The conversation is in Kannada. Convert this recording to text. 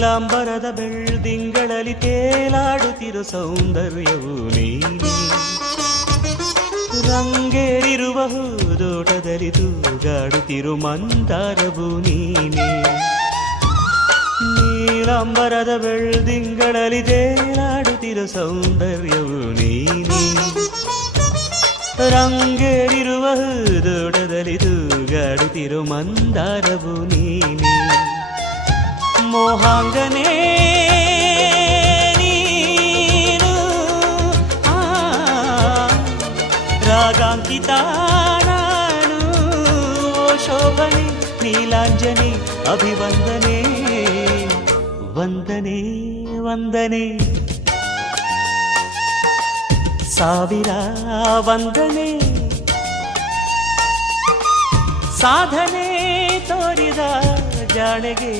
ನೀಲಾಂಬರದ ಬೆಳ್ದಿಂಗಳಲ್ಲಿ ತೇಲಾಡುತ್ತಿರೋ ಸೌಂದರ್ಯವು ನೀನೇ ರಂಗೇರಿರುವ ಹೂದೋಟದಲ್ಲಿ ತೂಗಾಡುತ್ತಿರು ಮಂದಾರವು ನೀನೇ ನೀಲಾಂಬರದ ಬೆಳ್ದಿಂಗಳಲ್ಲಿ ತೇಲಾಡುತ್ತಿರೋ ಸೌಂದರ್ಯವು ನೀನೇ ರಂಗೇರಿರುವ ಹೂದೋಟದಲ್ಲಿ ತೂಗಾಡುತ್ತಿರು ಮಂದಾರವು ನೀನೇ ಮೋಹಾಂಗನೇ ನೀನು ರಾಗಾಂಕಿತ ನಾನು ಶೋಭನೆ ನೀಲಾಂಜನೆ ಅಭಿವಂದನೆ ವಂದನೆ ವಂದನೆ ಸಾವಿರ ವಂದನೆ ಸಾಧನೆ ತೋರಿದ ಜಾಣೆಗೆ